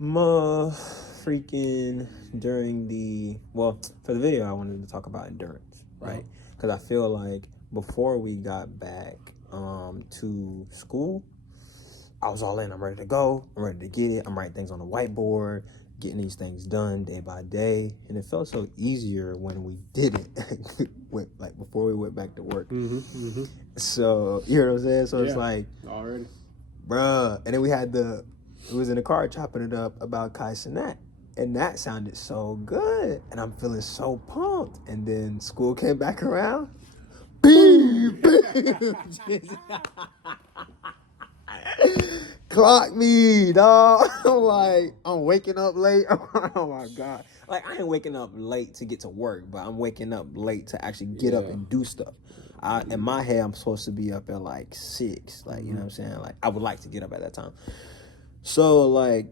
Freaking during for the video, I wanted to talk about endurance, right? Because I feel like before we got back to school, I was all in. I'm ready to go. I'm ready to get it. I'm writing things on the whiteboard, getting these things done day by day, and it felt so easier when we did it, like before we went back to work. So you know what I'm saying? So it's like already, bruh. And then it was in the car chopping it up about Kai Cenat. And that sounded so good. And I'm feeling so pumped. And then school came back around. Beep, beep. Clock me, dog. I'm like, I'm waking up late. Oh my God. Like, I ain't waking up late to get to work, but I'm waking up late to actually get up and do stuff. In my head, I'm supposed to be up at like 6. Like, you know what I'm saying? Like, I would like to get up at that time. So, like,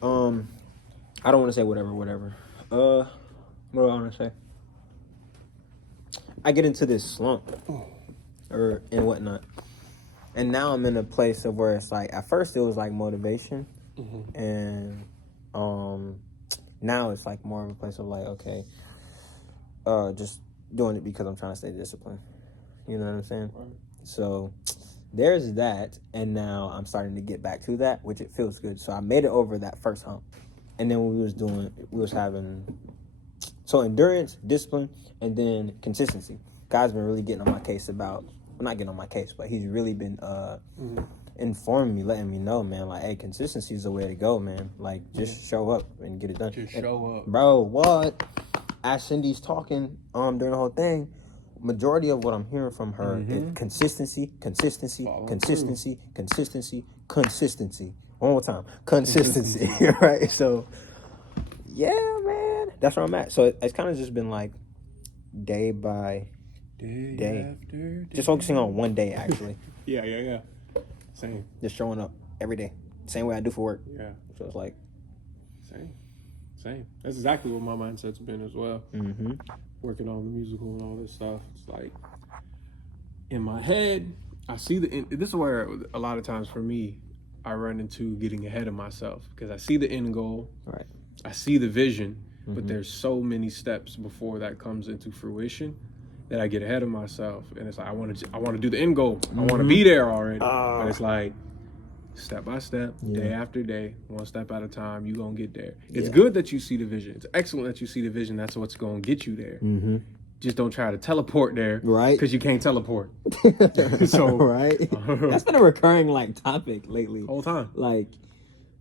I don't want to say whatever. What do I want to say? I get into this slump and whatnot. And now I'm in a place of where it's like, at first it was like motivation. And now it's like more of a place of like, okay, just doing it because I'm trying to stay disciplined. You know what I'm saying? Right. So there's that. And now I'm starting to get back to that, which it feels good. So I made it over that first hump. And then we was having, so endurance, discipline, and then consistency. God's been really getting on my case about, well, not getting on my case, but he's really been informing me, letting me know, man, like, hey, consistency is the way to go, man. Like, just show up and get it done. Just show up. Bro, what? As Cindy's talking during the whole thing, majority of what I'm hearing from her is consistency. One more time. Consistency. Right? So, yeah, man. That's where I'm at. So it's kind of just been like day by day. Just focusing on one day, actually. Yeah. Same. Just showing up every day. Same way I do for work. Yeah. So it's like. Same. That's exactly what my mindset's been as well. Working on the musical and all this stuff. It's like, in my head, I see this is where a lot of times for me, I run into getting ahead of myself. Because I see the end goal. Right. I see the vision. But there's so many steps before that comes into fruition that I get ahead of myself. And it's like, I want to do the end goal. I want to be there already. But it's like, step by step, day after day, one step at a time, you're going to get there. It's good that you see the vision. It's excellent that you see the vision. That's what's going to get you there. Just don't try to teleport there. Right. Because you can't teleport. So, right. That's been a recurring, like, topic lately. Whole time. Like,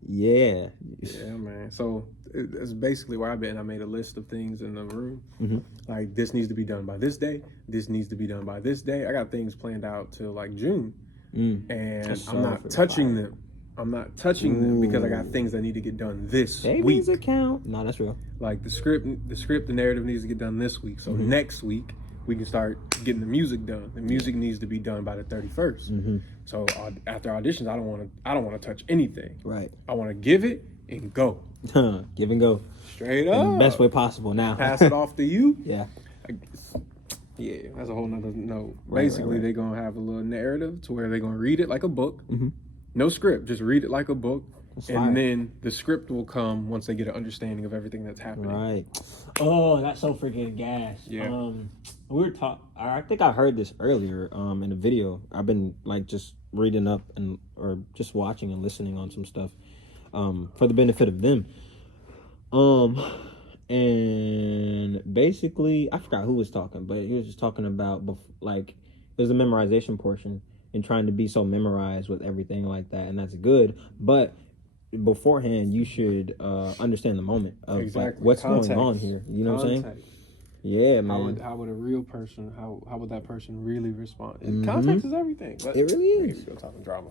yeah. Yeah, man. So it's basically where I've been. I made a list of things in the room. Like, this needs to be done by this day. This needs to be done by this day. I got things planned out till like June. And I'm not touching them. I'm not touching them because I got things that need to get done this week. Account. No, that's real. Like the script, the narrative needs to get done this week. So next week we can start getting the music done. The music needs to be done by the 31st. So after auditions, I don't want to touch anything. Right. I want to give it and go. Give and go. Straight up. In the best way possible now. Pass it off to you. Yeah. Yeah, that's a whole nother note. Basically, they're going to have a little narrative to where they're going to read it like a book. No script, just read it like a book. And then the script will come once they get an understanding of everything that's happening. Right. Oh, that's so freaking gas. Yeah. We were I think I heard this earlier in a video. I've been like just reading up or just watching and listening on some stuff for the benefit of them. And basically, I forgot who was talking, but he was just talking about like there's a memorization portion and trying to be so memorized with everything like that, and that's good. But beforehand, you should understand the moment of like what's going on here. You know what I'm saying? Yeah, man. How would a real person? How would that person really respond? Context is everything. It really is. Go talking drama.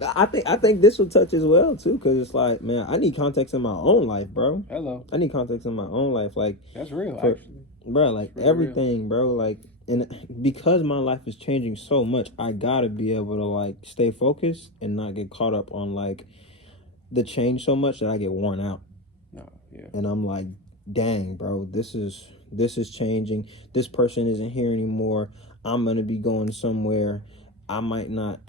I think this will touch as well too, because it's like, man, I need context in my own life, bro. Hello. I need context in my own life, like that's real, actually, bro. Like everything, real. Bro. Like, and because my life is changing so much, I gotta be able to like stay focused and not get caught up on like the change so much that I get worn out. No, yeah. And I'm like, dang, bro, this is changing. This person isn't here anymore. I'm gonna be going somewhere. I might not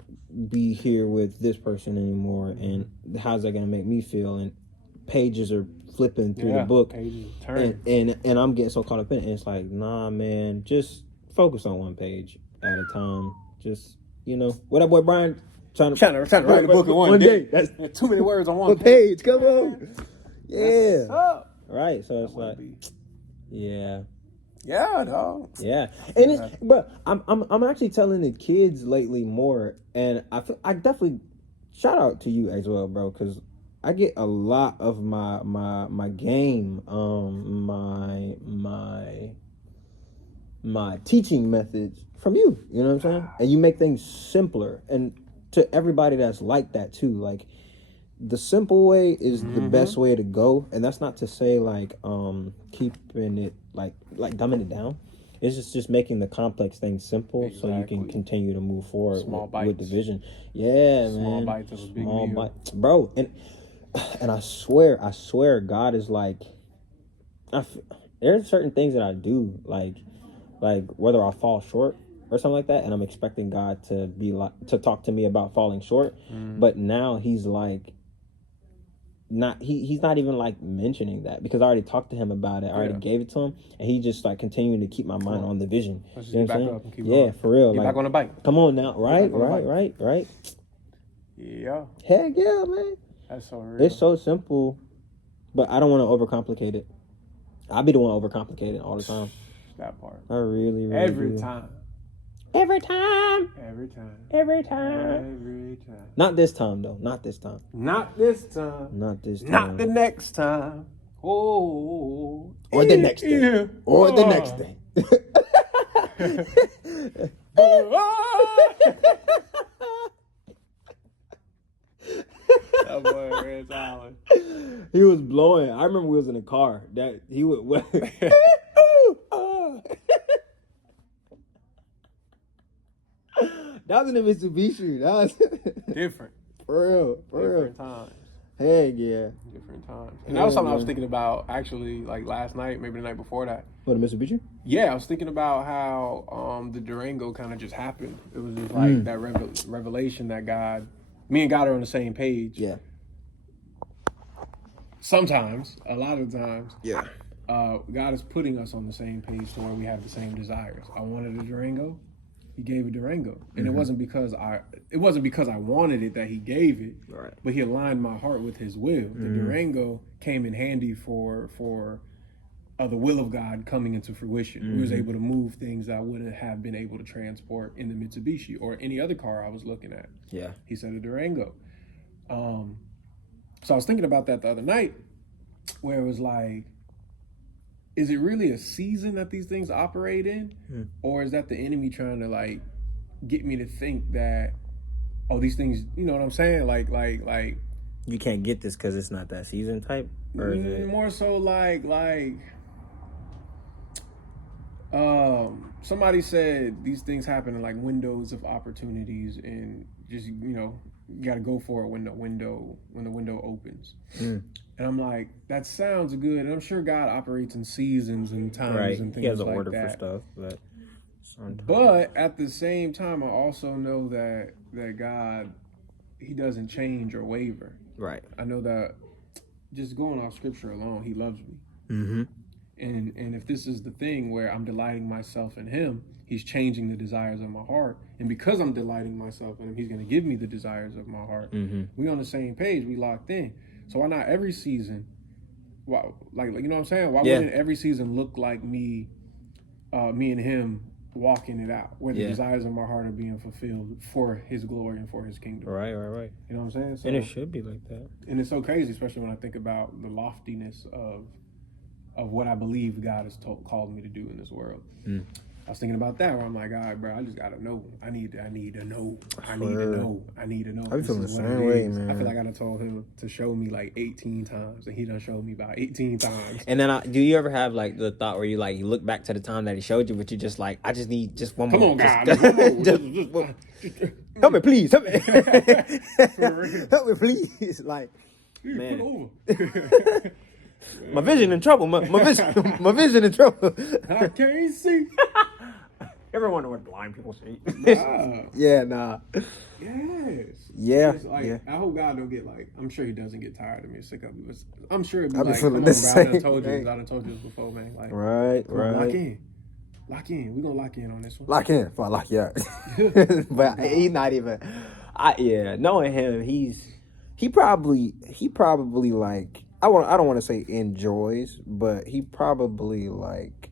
be here with this person anymore, and how's that gonna make me feel? And pages are flipping through the book, and I'm getting so caught up in it. And it's like, nah, man, just focus on one page at a time. Just, what that boy Brian trying to write a book in one day. That's too many words on one page. Come on, yeah, right. So it's like, yeah, dog. Yeah, and but I'm actually telling the kids lately more, and I definitely shout out to you as well, bro, because I get a lot of my game, my teaching methods from you. You know what I'm saying? And you make things simpler, and to everybody that's like that too. Like, the simple way is the best way to go, and that's not to say like keeping it like dumbing it down. It's just making the complex things simple, so you can continue to move forward with the vision. Yeah, Small man. bites of a big meal. Bro. And I swear, God is like, there's certain things that I do, like whether I fall short or something like that, and I'm expecting God to be like to talk to me about falling short, but now He's like, he's not even like mentioning that, because I already talked to him about it. I already gave it to him, and he just like continuing to keep my mind on the vision. Let's you know just what I'm back saying? up and keep Yeah, going. for real. Get like, back on the bike. Come on now, right. Yeah. Heck yeah, man. That's so real. It's so simple, but I don't want to overcomplicate it. I be the one overcomplicated all the time. That part. I really Every do. time. Every time. Not this time, though. Not this time. Not this time. Not this time. Not the next time. Oh. Or the next day. Or the next day. That boy Red Allen. He was blowing. I remember we was in a car. That he would. That was in a Mitsubishi. That was different. For real. Different times. Heck yeah. Different times. And that was something I was thinking about actually, like last night, maybe the night before that. What, a Mitsubishi? Yeah, I was thinking about how the Durango kind of just happened. It was just like that revelation that me and God are on the same page. Yeah. Sometimes, a lot of times. Yeah. God is putting us on the same page to where we have the same desires. I wanted a Durango. He gave a Durango, and it wasn't because I wanted it that He gave it, right? But He aligned my heart with His will. The Durango came in handy for the will of God coming into fruition. We was able to move things that I wouldn't have been able to transport in the Mitsubishi or any other car I was looking at. Yeah, He said a Durango. So I was thinking about that the other night, where it was like, is it really a season that these things operate in? Or is that the enemy trying to like get me to think that, oh, these things, you know what I'm saying? Like you can't get this because it's not that season type? Or is it more so like somebody said these things happen in like windows of opportunities, and just, you gotta go for it when the window opens. And I'm like, that sounds good. And I'm sure God operates in seasons and times and things like that. He has an order for stuff. But at the same time, I also know that God, He doesn't change or waver. Right. I know that just going off scripture alone, He loves me. And if this is the thing where I'm delighting myself in Him, He's changing the desires of my heart. And because I'm delighting myself in Him, He's going to give me the desires of my heart. We on the same page. We locked in. So why not every season? Why, like you know what I'm saying? Why wouldn't every season look like me and Him walking it out, where the desires of my heart are being fulfilled for His glory and for His kingdom? Right. You know what I'm saying? So, and it should be like that. And it's so crazy, especially when I think about the loftiness of what I believe God has called me to do in this world. I was thinking about that, where I'm like, all right, bro, I just gotta know. I need to know. I need to know. I'm feeling the same way, man. I feel like I done told Him to show me like 18 times, and He done showed me about 18 times. And then, do you ever have like the thought where you look back to the time that He showed you, but you just like, I just need just one more. Come on, God. Help me, please. Help me. Help me, please. Like, man. My vision in trouble. My vision in trouble. I can't see. Ever wonder what blind people see? Nah. Yeah, nah. Yes. Yeah, It's like, yeah. I hope God don't get like. I'm sure He doesn't get tired of me, sick of me. But I'm sure it'd be I've been like, feeling come the on, bro. I done same told you. thing. I done told you this before, man. Like, Right, come on, right. lock in. We gonna lock in on this one. Lock in. Well, lock you out. But he's not even. Knowing him, he probably like I don't want to say enjoys, but he probably like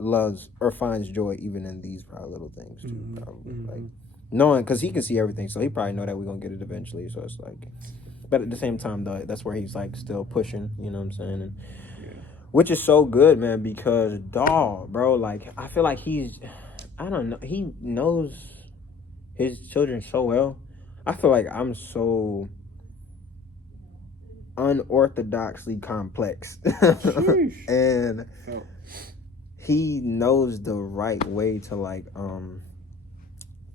loves or finds joy even in these probably little things too. Probably like knowing because he can see everything, so he probably know that we're gonna get it eventually. So it's like, but at the same time though, that's where he's like still pushing. You know what I'm saying? And, which is so good, man, because dog, bro, like I feel like I don't know, he knows his children so well. I feel like I'm so unorthodoxly complex. And he knows the right way to like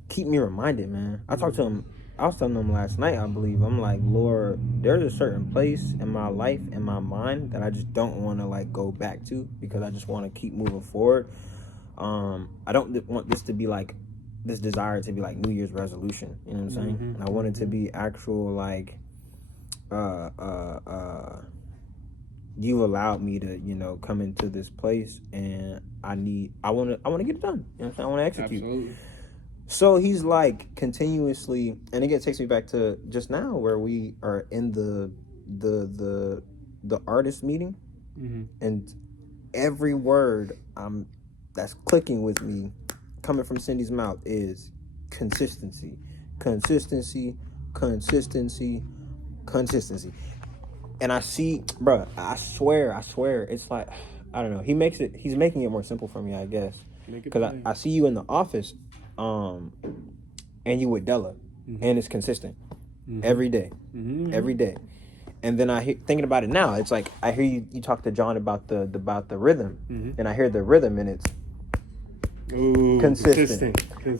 keep me reminded, man. I talked to him, I was telling him last night, I believe, I'm like, Lord, there's a certain place in my life, in my mind, that I just don't want to like go back to because I just want to keep moving forward. I don't want this to be like this desire to be like New Year's resolution, you know what I'm saying? And I want it to be actual like you allowed me to, you know, come into this place and I want to get it done. You know what I'm saying? I want to execute. Absolutely. So he's like continuously, and again, it takes me back to just now where we are in the artist meeting, and every word that's clicking with me coming from Cindy's mouth is consistency. And I see, bro, I swear, it's like, I don't know. He's making it more simple for me, I guess. Because I see you in the office, and you with Della, and it's consistent every day. And then thinking about it now, it's like I hear you talk to John about the rhythm, and I hear the rhythm, and it's consistent.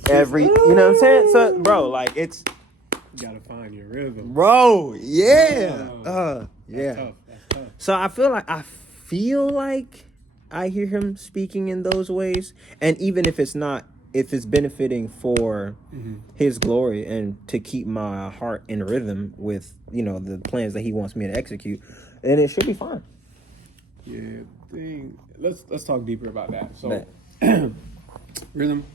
Every, you know what I'm saying? So, bro, like it's. You gotta find your rhythm, bro. Yeah. That's tough. So I feel like I hear him speaking in those ways, and even if it's benefiting for his glory and to keep my heart in rhythm with, you know, the plans that he wants me to execute, then it should be fine. Yeah, let's talk deeper about that. So, rhythm,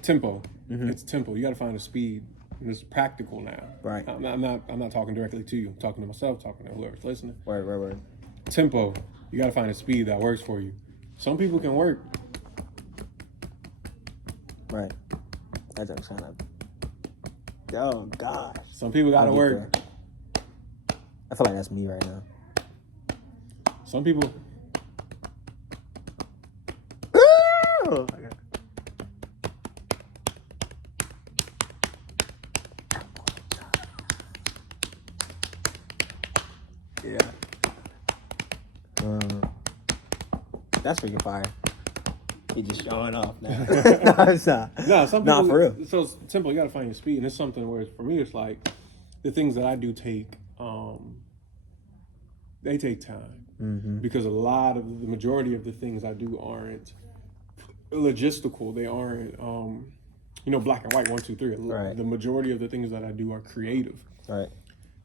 tempo. It's tempo. You got to find a speed. And it's practical now. Right. I'm not talking directly to you. I'm talking to myself. Talking to whoever's listening. Right. Tempo. You got to find a speed that works for you. Some people can work. Right. That's kind of. Oh gosh. Some people got to work. I feel like that's me right now. Some people. Yeah. That's freaking fire. He just showing off now. No, some people. Nah, for real. So tempo, you got to find your speed, and it's something where for me, it's like the things that I do take. They take time because the majority of the things I do aren't logistical. They aren't, black and white, 1, 2, 3. Right. The majority of the things that I do are creative. Right.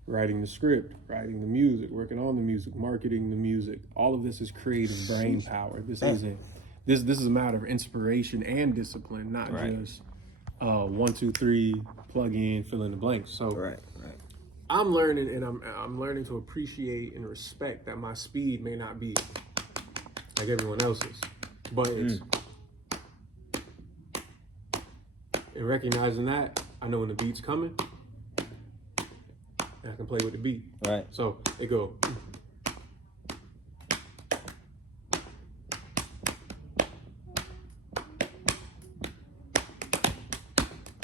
Writing the script, writing the music, working on the music, marketing the music. All of this is creative brain power. This is a matter of inspiration and discipline, not just 1, 2, 3, plug in, fill in the blanks. So right. I'm learning, and I'm learning to appreciate and respect that my speed may not be like everyone else's, but it's in recognizing that I know when the beat's coming. I can play with the beat. Right. So it go.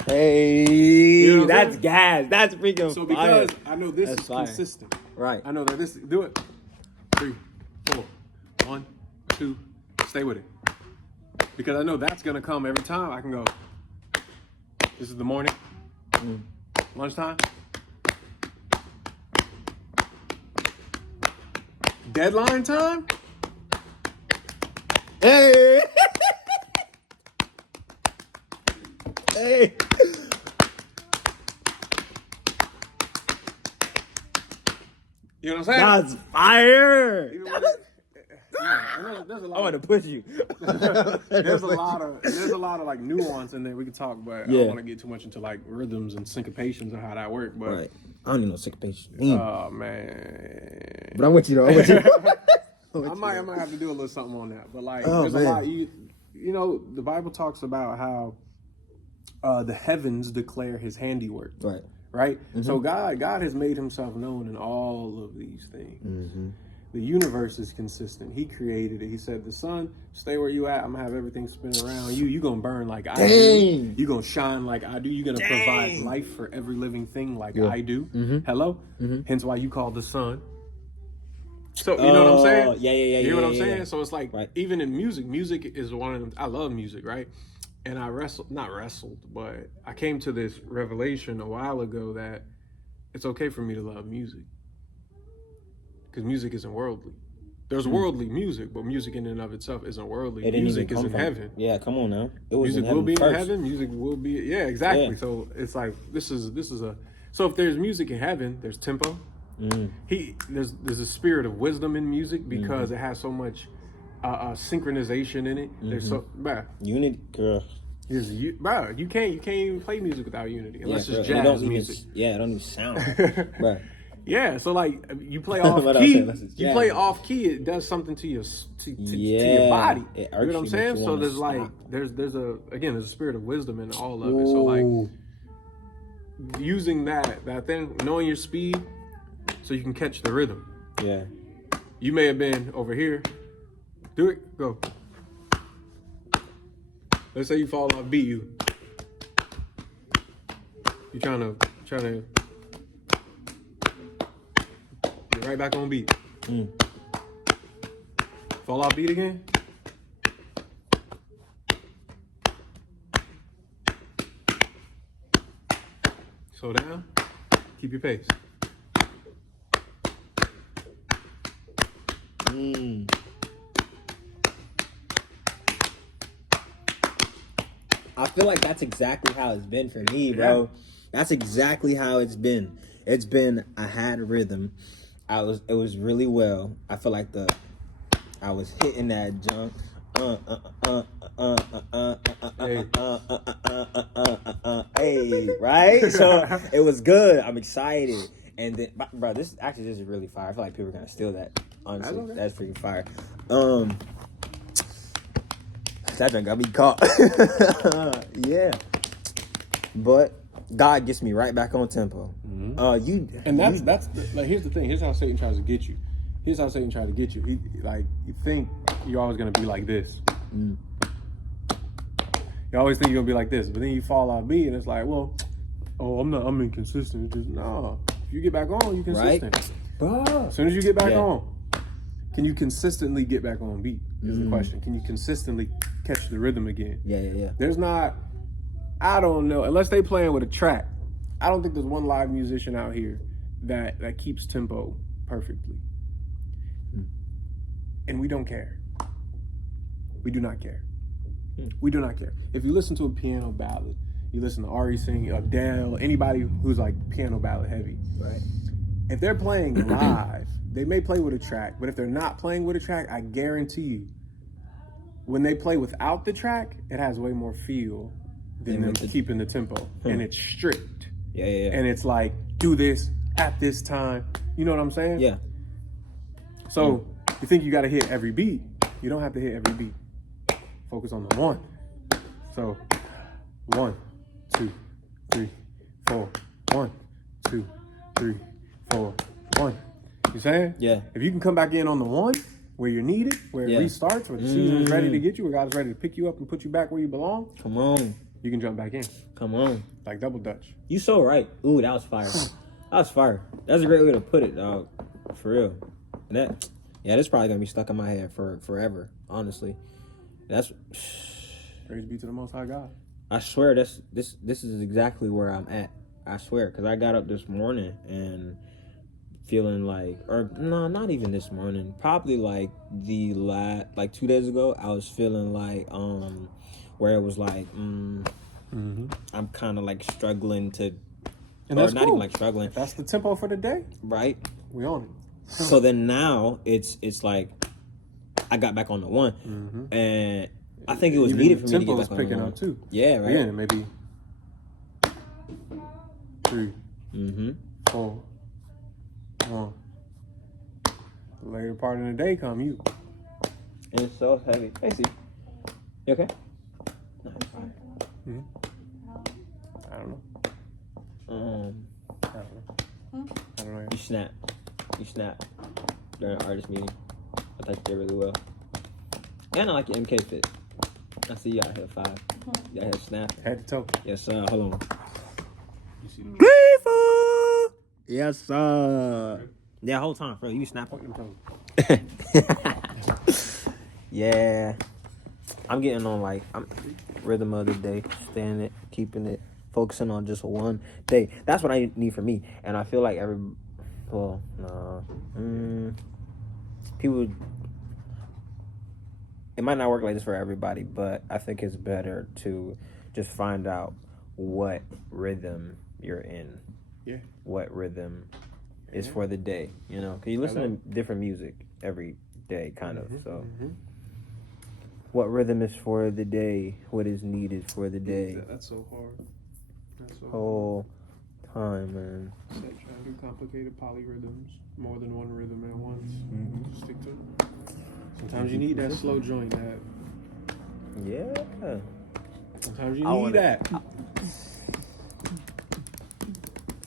Hey, You know what I'm that's saying? gas. That's freaking So fire. because I know this That's is fire. consistent. Right. I know that this do it. 3, 4, 1, 2, stay with it. Because I know that's gonna come every time. I can go. This is the morning. Lunchtime. Deadline time. Hey. Hey. You know what I'm saying? That's fire. Even with it- yeah, and there's a I lot. want to push you. There's a lot of like nuance in there we can talk, but I Yeah. don't want to get too much into like rhythms and syncopations and how that work. But Right. I don't need no syncopation. oh man, But I'm with you though. I'm with you. I might have to do a little something on that. But like, Oh, there's man. a lot. You know, the Bible talks about how the heavens declare His handiwork. Right. Right. So God has made Himself known in all of these things. Mm-hmm. The universe is consistent. He created it. He said, "The sun, stay where you at. I'm gonna have everything spin around you. You gonna burn like I do. You gonna shine like I do. You gonna provide life for every living thing like I do. Hello. Hence why you call the sun. So you know what I'm saying? Yeah. You know what I'm yeah. saying? So it's like even in music, music is one of them. I love music, right? And I not wrestled, but I came to this revelation a while ago that it's okay for me to love music. Because music isn't worldly. There's worldly music, but music in and of itself isn't worldly. Music is in heaven. Yeah, come on now. It was Music in will be first. in heaven. Music will be. Yeah, exactly. Yeah. So it's like this is a. So if there's music in heaven, there's tempo. There's a spirit of wisdom in music because it has so much synchronization in it. There's so Unity, girl. you can't even play music without unity unless it's It jazz don't music. It don't even sound. Bro. Yeah, so like you play off What I key, said, that's just you jazz. play off key. It does something to your to Yeah, your body. it You know what I'm irks you, saying? makes you So wanna there's like stop. there's a spirit of wisdom in all of it. So like using that thing, knowing your speed, so you can catch the rhythm. Yeah. You may have been over here. Do it. Go. Let's say you fall off beat. You trying to get right back on beat. Fall off beat again. Slow down. Keep your pace. I feel like that's exactly how it's been for me, bro. Yeah. That's exactly how it's been. It's been I had rhythm. It was really well. I feel like I was hitting that junk. Hey, right? So it was good. I'm excited. And then, bro, this is really fire. I feel like people are gonna steal that. Honestly, that's freaking fire. That drink got me caught. Yeah, but God gets me right back on tempo. That's like here's the thing. Here's how Satan tries to get you. Here's how Satan tries to get you. He like you think you're always gonna be like this. You always think you're gonna be like this, but then you fall off beat, and it's like, well, I'm inconsistent. It's just no. If you get back on, you're consistent. Right? As soon as you get back on, can you consistently get back on beat? Is the question. Can you consistently catch the rhythm again? Yeah. There's not. I don't know. Unless they playing with a track, I don't think there's one live musician out here that keeps tempo perfectly. And we don't care. We do not care. We do not care. If you listen to a piano ballad, you listen to Ari sing, Adele, anybody who's like piano ballad heavy. Right. If they're playing live, they may play with a track, but if they're not playing with a track, I guarantee you, when they play without the track, it has way more feel than them keeping the tempo. And it's strict. Yeah. And it's like, do this at this time. You know what I'm saying? Yeah. So you think you got to hit every beat. You don't have to hit every beat. Focus on the one. So 1, 2, 3, 4. 1, 2, 3, 4. 1. You saying? Yeah. If you can come back in on the one where you're needed, where it restarts, where the season is ready to get you, where God's ready to pick you up and put you back where you belong, Come on. you can jump back in. Come on. Like double dutch. You so right. Ooh, that was fire. That was fire. That's a great way to put it, dog. For real. And that's probably gonna be stuck in my head for forever, honestly. That's Praise be to the Most High God. I swear this is exactly where I'm at. I swear, because I got up this morning and feeling like, or no, not even this morning. Probably like 2 days ago, I was feeling like where it was like I'm kind of like struggling to, And or that's not cool. even like struggling, If that's the tempo for the day, right? we on it. So then now it's like I got back on the one, and I think it was Even needed the for me to get tempo's back on the picking one. up too. Yeah, right. Yeah, maybe 3, 4, 1. The later part of the day come you. And it's so heavy. Hey, see, you okay? No, it's fine. I don't know. Um, I don't know. you snap during an artist meeting. I thought you did really well. And I like your MK fit. I see you out here 5. You out here snapping. Head to toe. Yes, sir. Hold on. You see them? Grateful. Yes, sir. Yeah, whole time, bro. You snap. Point them toes. Yeah. I'm getting on rhythm of the day, staying it, keeping it, focusing on just one day. That's what I need for me. And I feel like people, it might not work like this for everybody, but I think it's better to just find out what rhythm you're in. Yeah. What rhythm is for the day, you know? Because you listen to different music every day, kind of, so. What rhythm is for the day? What is needed for the day? That's so hard. That's so Whole time, man. hard. Trying to do complicated polyrhythms, more than one rhythm at once. Just stick to it. Sometimes you need that slow joint. That. Yeah. Sometimes you need that.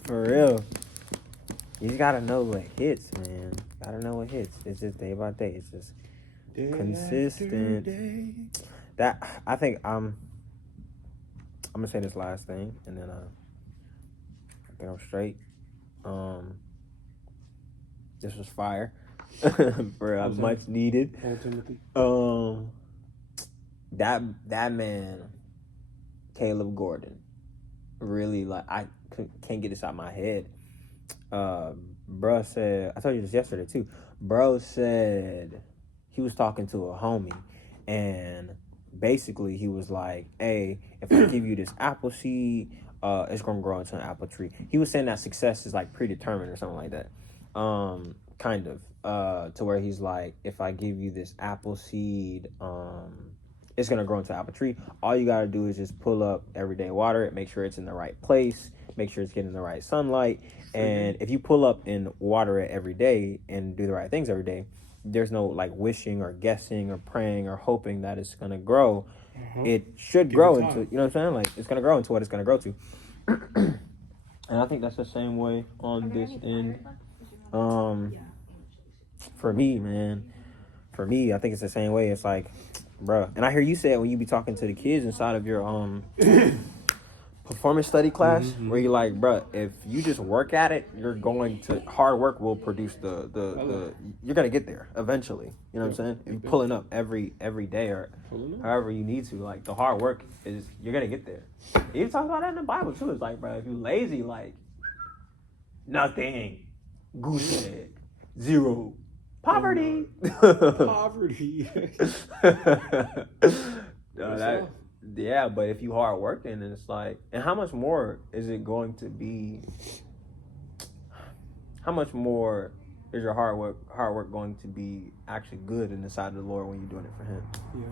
For real. You just gotta know what hits, man. Gotta know what hits. It's just day by day. It's just consistent. That I think I'm gonna say this last thing, and then I think I'm straight. This was fire for much needed. That man, Caleb Gordon, really I can't get this out of my head. Bro said, I told you this yesterday too. Bro said he was talking to a homie, and basically he was like, "Hey, if I give you this apple seed, it's gonna grow into an apple tree." He was saying that success is like predetermined or something like that, kind of, to where he's like, "If I give you this apple seed, it's gonna grow into an apple tree. All you gotta do is just pull up every day, water it, make sure it's in the right place, make sure it's getting the right sunlight, and if you pull up and water it every day and do the right things every day, there's no like wishing or guessing or praying or hoping that it's gonna grow. It should grow into, you know what I'm saying? Like it's gonna grow into what it's gonna grow to." And I think that's the same way on this end. For me, man, I think it's the same way. It's like, bruh, and I hear you say it when you be talking to the kids inside of your performance study class, where you're like, bruh, if you just work at it, hard work will produce you're gonna get there eventually. You know what I'm saying? If you're pulling up every day or however you need to, like the hard work you're gonna get there. You talk about that in the Bible too. It's like, bruh, if you lazy, like nothing, goose egg, zero. Poverty. Poverty. Yeah, but if you hard working, and it's like, and how much more is it going to be? How much more is your hard work going to be actually good in the sight of the Lord when you're doing it for Him? Yeah.